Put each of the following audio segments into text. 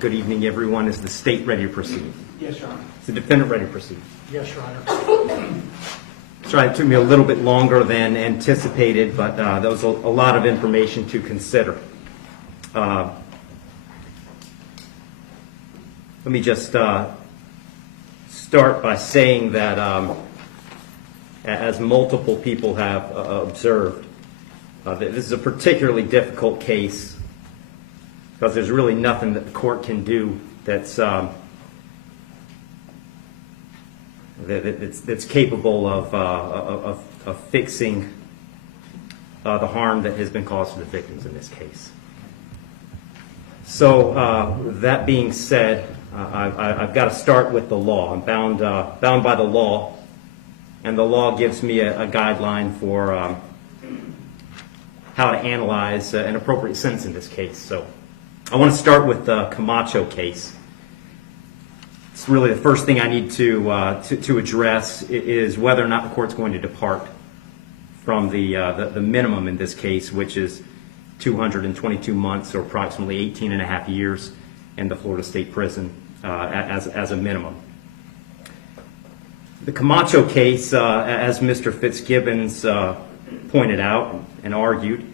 Good evening, everyone. Is the state ready to proceed? Yes, Your Honor. Is the defendant ready to proceed? Yes, Your Honor. Sorry, it took me a little bit longer than anticipated, but there was a lot of information to consider. Let me just start by saying that, as multiple people have observed, that this is a particularly difficult case because there's really nothing that the court can do that's capable of fixing the harm that has been caused to the victims in this case. So that being said, I've got to start with the law. I'm bound by the law, and the law gives me a guideline for how to analyze an appropriate sentence in this case. So I want to start with the Camacho case. It's really the first thing I need to address is whether or not the court's going to depart from the minimum in this case, which is 222 months or approximately 18 and a half years in the Florida State Prison as a minimum. The Camacho case, as Mr. Fitzgibbons pointed out and argued,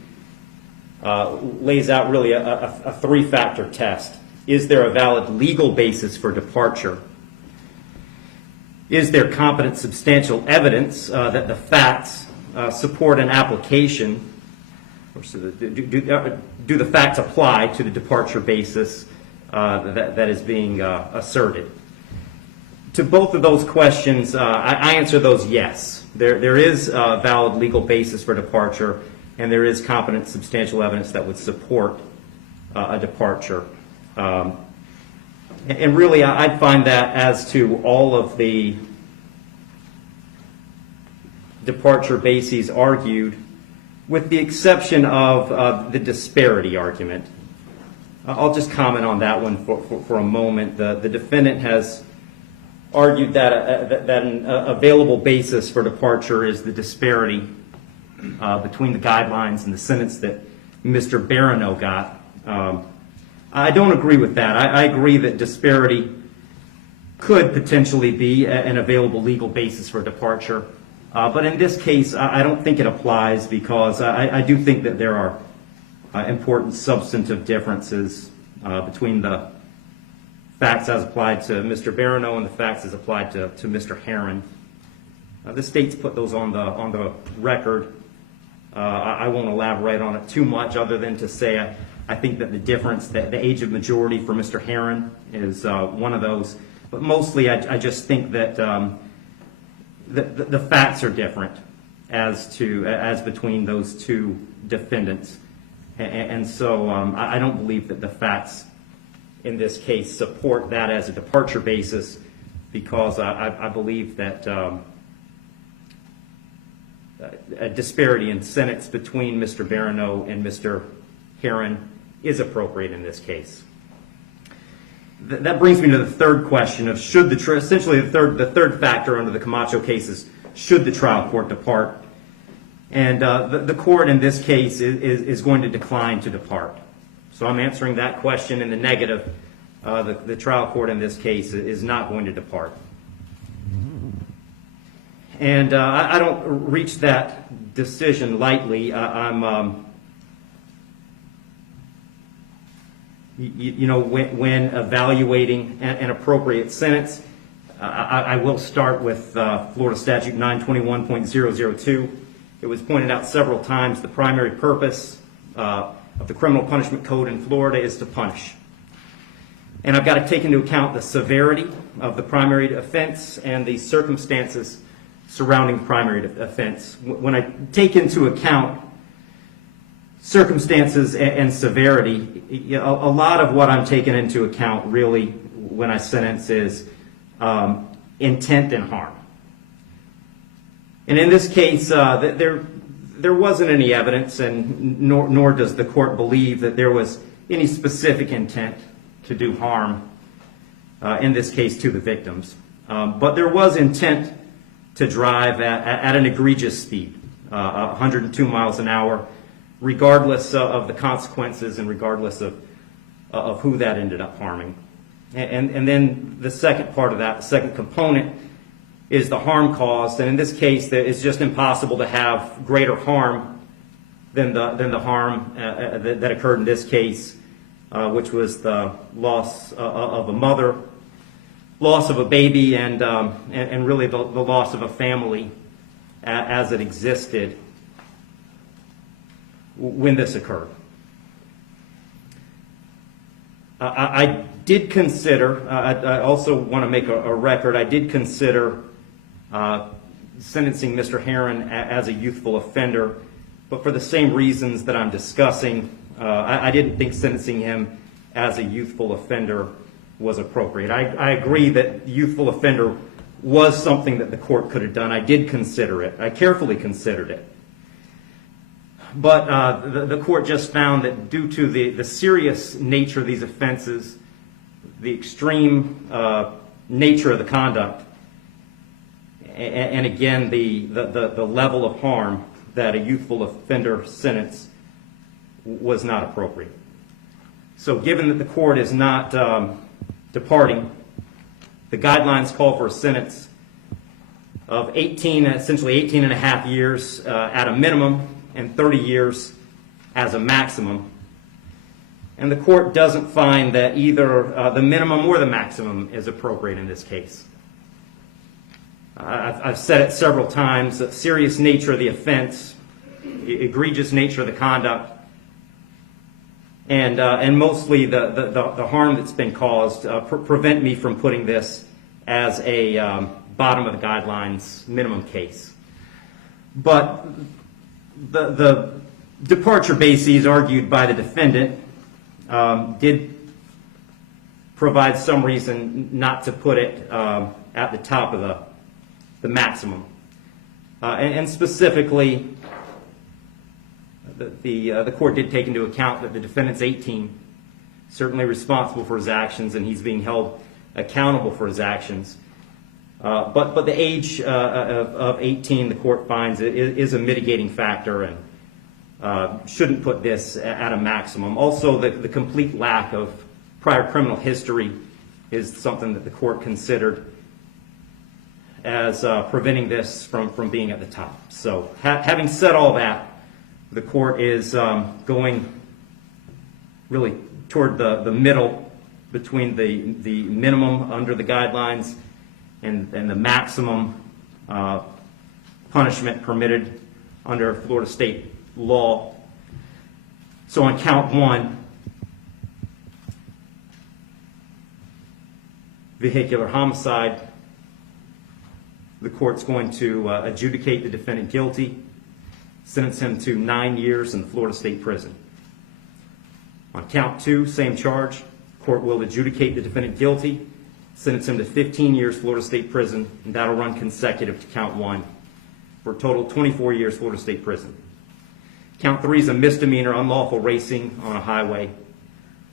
lays out really a three-factor test. Is there a valid legal basis for departure? Is there competent substantial evidence that the facts support an application? Or do the facts apply to the departure basis that is being asserted? To both of those questions, I answer those yes. There is a valid legal basis for departure, and there is competent substantial evidence that would support a departure. And really, I'd find that as to all of the departure bases argued, with the exception of the disparity argument. I'll just comment on that one for a moment. The defendant has argued that an available basis for departure is the disparity between the guidelines and the sentence that Mr. Barano got. I don't agree with that. I agree that disparity could potentially be an available legal basis for departure. But in this case, I don't think it applies because I do think that there are important substantive differences between the facts as applied to Mr. Barano and the facts as applied to Mr. Herron. The state's put those on the record. I won't elaborate on it too much other than to say I think that the difference, the age of majority for Mr. Herron is one of those. But mostly I just think that the facts are different as between those two defendants. And so I don't believe that the facts in this case support that as a departure basis because I believe that a disparity in sentence between Mr. Barano and Mr. Herron is appropriate in this case. That brings me to the third question of essentially the third factor under the Camacho case is should the trial court depart? And the court in this case is going to decline to depart. So I'm answering that question in the negative. The trial court in this case is not going to depart. And I don't reach that decision lightly. When evaluating an appropriate sentence, I will start with Florida Statute 921.002. It was pointed out several times the primary purpose of the Criminal Punishment Code in Florida is to punish. And I've got to take into account the severity of the primary offense and the circumstances surrounding the primary offense. When I take into account circumstances and severity, a lot of what I'm taking into account really when I sentence is intent and harm. And in this case, there wasn't any evidence, and nor does the court believe that there was any specific intent to do harm, in this case to the victims. But there was intent to drive at an egregious speed, 102 miles an hour, regardless of the consequences and regardless of of who that ended up harming. And then the second part of that, the second component, is the harm caused. And in this case, it's just impossible to have greater harm than the harm that occurred in this case, which was the loss of a mother, loss of a baby, and really the loss of a family as it existed when this occurred. I did consider, I also want to make a record, I did consider sentencing Mr. Heron as a youthful offender, but for the same reasons that I'm discussing, I didn't think sentencing him as a youthful offender was appropriate. I agree that youthful offender was something that the court could have done. I did consider it. I carefully considered it. But the court just found that due to the serious nature of these offenses, the extreme nature of the conduct, and again, the level of harm, that a youthful offender sentence was not appropriate. So given that the court is not departing, the guidelines call for a sentence of essentially 18 and a half years at a minimum and 30 years as a maximum. And the court doesn't find that either the minimum or the maximum is appropriate in this case. I've said it several times, the serious nature of the offense, egregious nature of the conduct, and mostly the harm that's been caused prevent me from putting this as a bottom of the guidelines minimum case. But the departure bases argued by the defendant did provide some reason not to put it at the top of the maximum. And specifically, the court did take into account that the defendant's 18, certainly responsible for his actions, and he's being held accountable for his actions. But the age of 18, the court finds, is a mitigating factor and shouldn't put this at a maximum. Also, the complete lack of prior criminal history is something that the court considered as preventing this from being at the top. So having said all that, the court is going really toward the middle between the minimum under the guidelines and the maximum punishment permitted under Florida state law. So on count one, vehicular homicide, the court's going to adjudicate the defendant guilty, sentence him to 9 years in the Florida State Prison. On count two, same charge, court will adjudicate the defendant guilty, sentence him to 15 years Florida State Prison, and that'll run consecutive to count one for a total 24 years Florida State Prison. Count three is a misdemeanor, unlawful racing on a highway,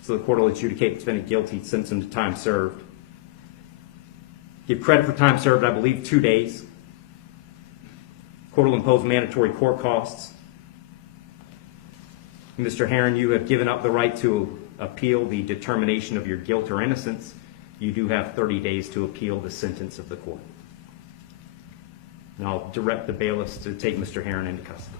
so the court will adjudicate the defendant guilty, sentence him to time served. Give credit for time served, I believe, 2 days. Court will impose mandatory court costs. Mr. Heron, you have given up the right to appeal the determination of your guilt or innocence. You do have 30 days to appeal the sentence of the court. And I'll direct the bailiffs to take Mr. Heron into custody.